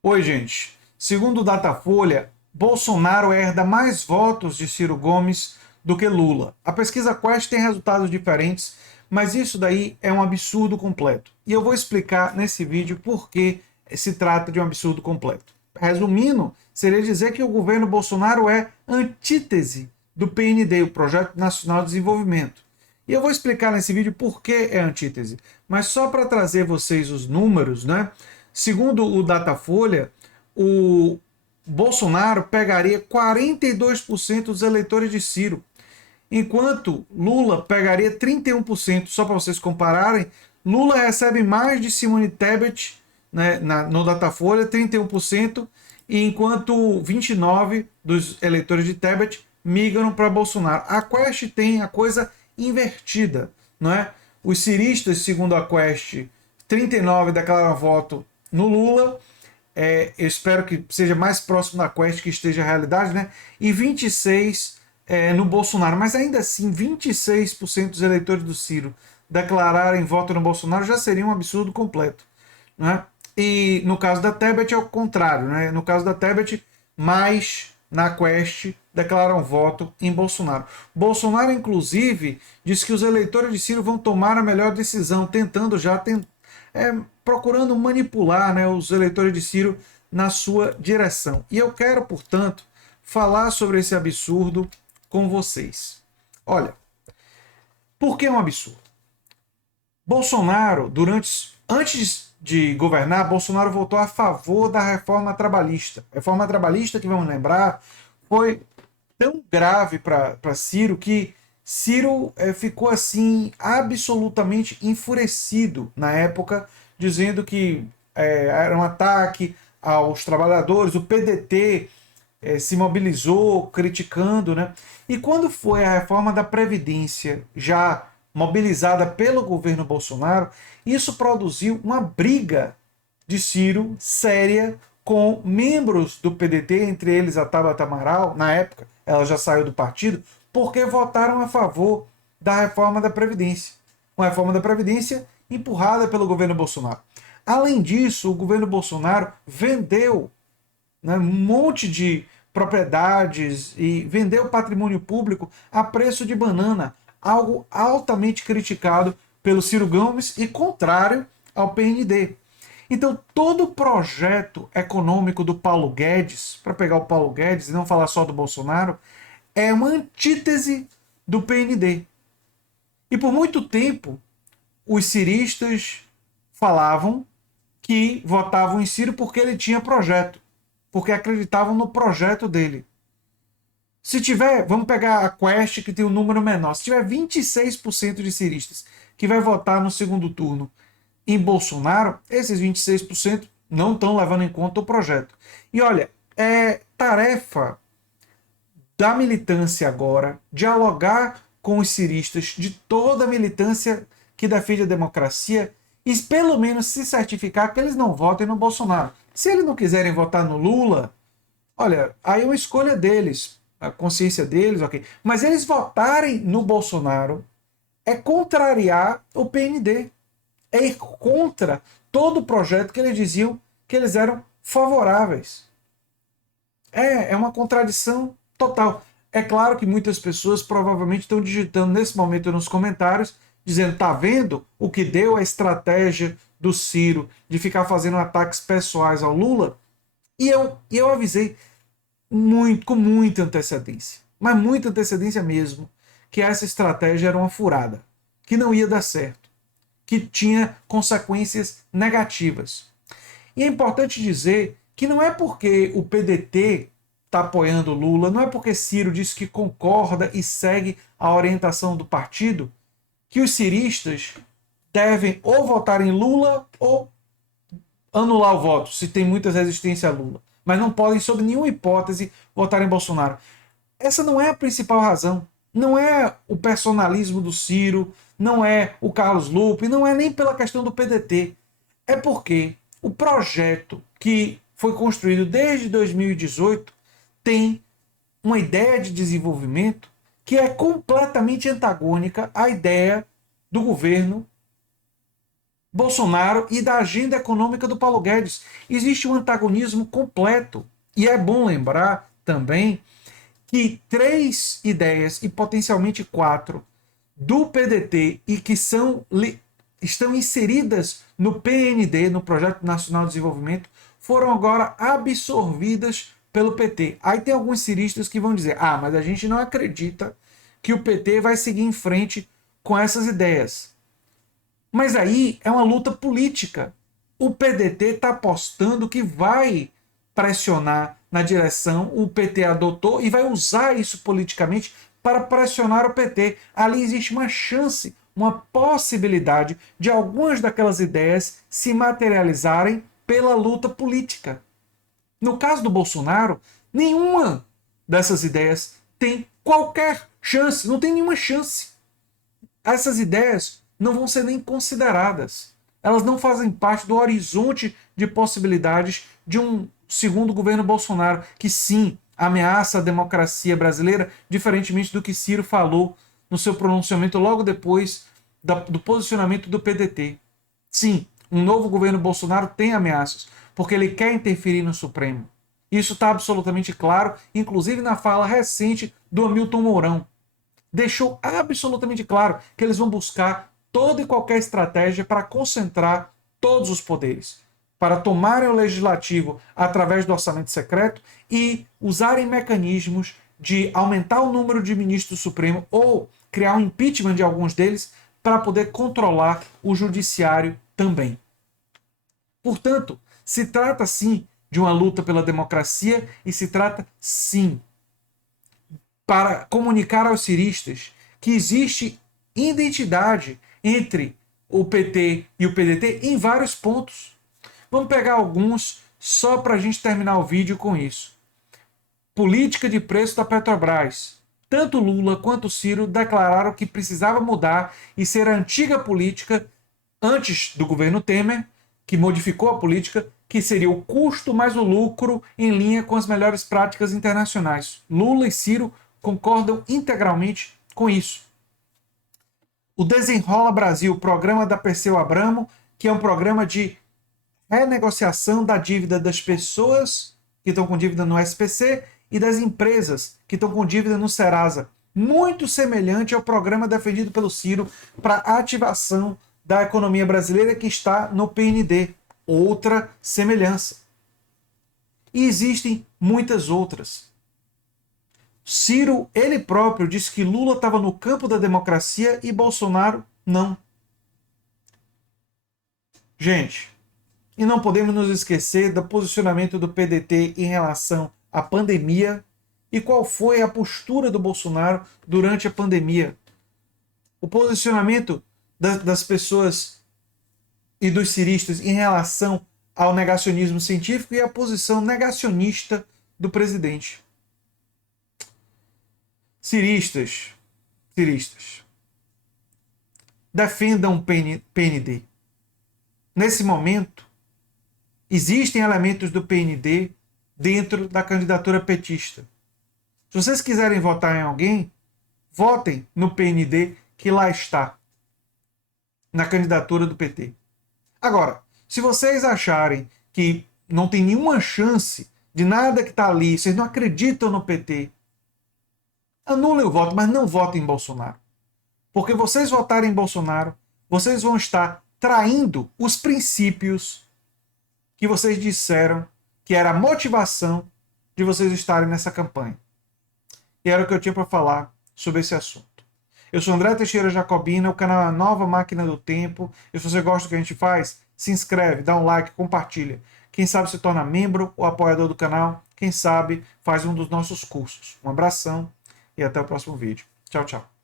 Oi, gente. Segundo o Datafolha, Bolsonaro herda mais votos de Ciro Gomes do que Lula. A pesquisa Quest tem resultados diferentes, mas isso daí é um absurdo completo. E eu vou explicar nesse vídeo por que se trata de um absurdo completo. Resumindo, seria dizer que o governo Bolsonaro é antítese do PND, o Projeto Nacional de Desenvolvimento. E eu vou explicar nesse vídeo por que é antítese. Mas só para trazer vocês os números, né? Segundo o Datafolha, o Bolsonaro pegaria 42% dos eleitores de Ciro, enquanto Lula pegaria 31%. Só para vocês compararem, Lula recebe mais de Simone Tebet, né, no Datafolha, 31%, e enquanto 29% dos eleitores de Tebet migram para Bolsonaro. A Quest tem a coisa invertida, não é? Os ciristas, segundo a Quest, 39 declaram voto no Lula. Eu espero que seja mais próximo da Quest que esteja a realidade, né? E 26 no Bolsonaro. Mas ainda assim, 26% dos eleitores do Ciro declararem voto no Bolsonaro já seria um absurdo completo, né? E no caso da Tebet é o contrário, né? No caso da Tebet, mais na Quest declaram voto em Bolsonaro. Bolsonaro, inclusive, disse que os eleitores de Ciro vão tomar a melhor decisão, tentando já procurando manipular, né, os eleitores de Ciro na sua direção. E eu quero, portanto, falar sobre esse absurdo com vocês. Olha, por que é um absurdo? Bolsonaro, antes de governar, Bolsonaro votou a favor da reforma trabalhista. A reforma trabalhista, que vamos lembrar, foi tão grave para Ciro que Ciro ficou assim absolutamente enfurecido na época, dizendo que era um ataque aos trabalhadores. O PDT se mobilizou criticando, né? E quando foi a reforma da Previdência, já mobilizada pelo governo Bolsonaro, isso produziu uma briga de Ciro séria com membros do PDT, entre eles a Tabata Amaral, na época, ela já saiu do partido, porque votaram a favor da reforma da Previdência. Uma reforma da Previdência empurrada pelo governo Bolsonaro. Além disso, o governo Bolsonaro vendeu, né, um monte de propriedades e vendeu patrimônio público a preço de banana, algo altamente criticado pelo Ciro Gomes e contrário ao PND. Então, todo o projeto econômico do Paulo Guedes, para pegar o Paulo Guedes e não falar só do Bolsonaro, é uma antítese do PND. E por muito tempo, os ciristas falavam que votavam em Ciro porque ele tinha projeto, porque acreditavam no projeto dele. Se tiver, vamos pegar a Quest, que tem um número menor, se tiver 26% de ciristas que vai votar no segundo turno em Bolsonaro, esses 26% não estão levando em conta o projeto. E olha, é tarefa da militância agora dialogar com os ciristas de toda a militância que defende a democracia e pelo menos se certificar que eles não votem no Bolsonaro. Se eles não quiserem votar no Lula, olha, aí é uma escolha deles, a consciência deles, ok. Mas eles votarem no Bolsonaro é contrariar o PND, é ir contra todo o projeto que eles diziam que eles eram favoráveis. É uma contradição total. É claro que muitas pessoas provavelmente estão digitando nesse momento nos comentários, dizendo, tá vendo o que deu a estratégia do Ciro de ficar fazendo ataques pessoais ao Lula? E eu avisei com muita antecedência, mas muita antecedência mesmo, que essa estratégia era uma furada, que não ia dar certo, que tinha consequências negativas. E é importante dizer que não é porque o PDT está apoiando o Lula, não é porque Ciro disse que concorda e segue a orientação do partido, que os ciristas devem ou votar em Lula ou anular o voto, se tem muita resistência a Lula. Mas não podem, sob nenhuma hipótese, votar em Bolsonaro. Essa não é a principal razão. Não é o personalismo do Ciro, não é o Carlos Lupe, não é nem pela questão do PDT. É porque o projeto que foi construído desde 2018 tem uma ideia de desenvolvimento que é completamente antagônica à ideia do governo Bolsonaro e da agenda econômica do Paulo Guedes. Existe um antagonismo completo. E é bom lembrar também que 3 ideias, e potencialmente 4, do PDT e que estão inseridas no PND, no Projeto Nacional de Desenvolvimento, foram agora absorvidas pelo PT. Aí tem alguns ciristas que vão dizer: mas a gente não acredita que o PT vai seguir em frente com essas ideias. Mas aí é uma luta política. O PDT está apostando que vai pressionar na direção, o PT adotou e vai usar isso politicamente para pressionar o PT. Ali existe uma chance, uma possibilidade de algumas daquelas ideias se materializarem pela luta política. No caso do Bolsonaro, nenhuma dessas ideias tem qualquer chance, não tem nenhuma chance. Essas ideias não vão ser nem consideradas. Elas não fazem parte do horizonte de possibilidades de um segundo governo Bolsonaro, que sim, ameaça a democracia brasileira, diferentemente do que Ciro falou no seu pronunciamento logo depois do posicionamento do PDT. Sim, um novo governo Bolsonaro tem ameaças, porque ele quer interferir no Supremo. Isso está absolutamente claro, inclusive na fala recente do Hamilton Mourão. Deixou absolutamente claro que eles vão buscar toda e qualquer estratégia para concentrar todos os poderes, para tomarem o legislativo através do orçamento secreto e usarem mecanismos de aumentar o número de ministros do Supremo ou criar um impeachment de alguns deles para poder controlar o judiciário também. Portanto, se trata sim de uma luta pela democracia e se trata sim para comunicar aos ciristas que existe identidade entre o PT e o PDT em vários pontos. Vamos pegar alguns só para a gente terminar o vídeo com isso. Política de preço da Petrobras. Tanto Lula quanto Ciro declararam que precisava mudar e ser a antiga política antes do governo Temer, que modificou a política, que seria o custo mais o lucro em linha com as melhores práticas internacionais. Lula e Ciro concordam integralmente com isso. O Desenrola Brasil, o programa da Perseu Abramo, que é um programa de renegociação da dívida das pessoas que estão com dívida no SPC e das empresas que estão com dívida no Serasa. Muito semelhante ao programa defendido pelo Ciro para a ativação da economia brasileira que está no PND. Outra semelhança. E existem muitas outras. Ciro, ele próprio, disse que Lula estava no campo da democracia e Bolsonaro não. Gente, e não podemos nos esquecer do posicionamento do PDT em relação à pandemia e qual foi a postura do Bolsonaro durante a pandemia. O posicionamento das pessoas e dos ciristas em relação ao negacionismo científico e a posição negacionista do presidente. Ciristas, defendam o PND. Nesse momento, existem elementos do PND dentro da candidatura petista. Se vocês quiserem votar em alguém, votem no PND que lá está, na candidatura do PT. Agora, se vocês acharem que não tem nenhuma chance de nada que está ali, vocês não acreditam no PT, anulem o voto, mas não votem em Bolsonaro. Porque vocês votarem em Bolsonaro, vocês vão estar traindo os princípios que vocês disseram que era a motivação de vocês estarem nessa campanha. E era o que eu tinha para falar sobre esse assunto. Eu sou André Teixeira Jacobina, o canal é a Nova Máquina do Tempo. E se você gosta do que a gente faz, se inscreve, dá um like, compartilha. Quem sabe se torna membro ou apoiador do canal. Quem sabe faz um dos nossos cursos. Um abração e até o próximo vídeo. Tchau, tchau.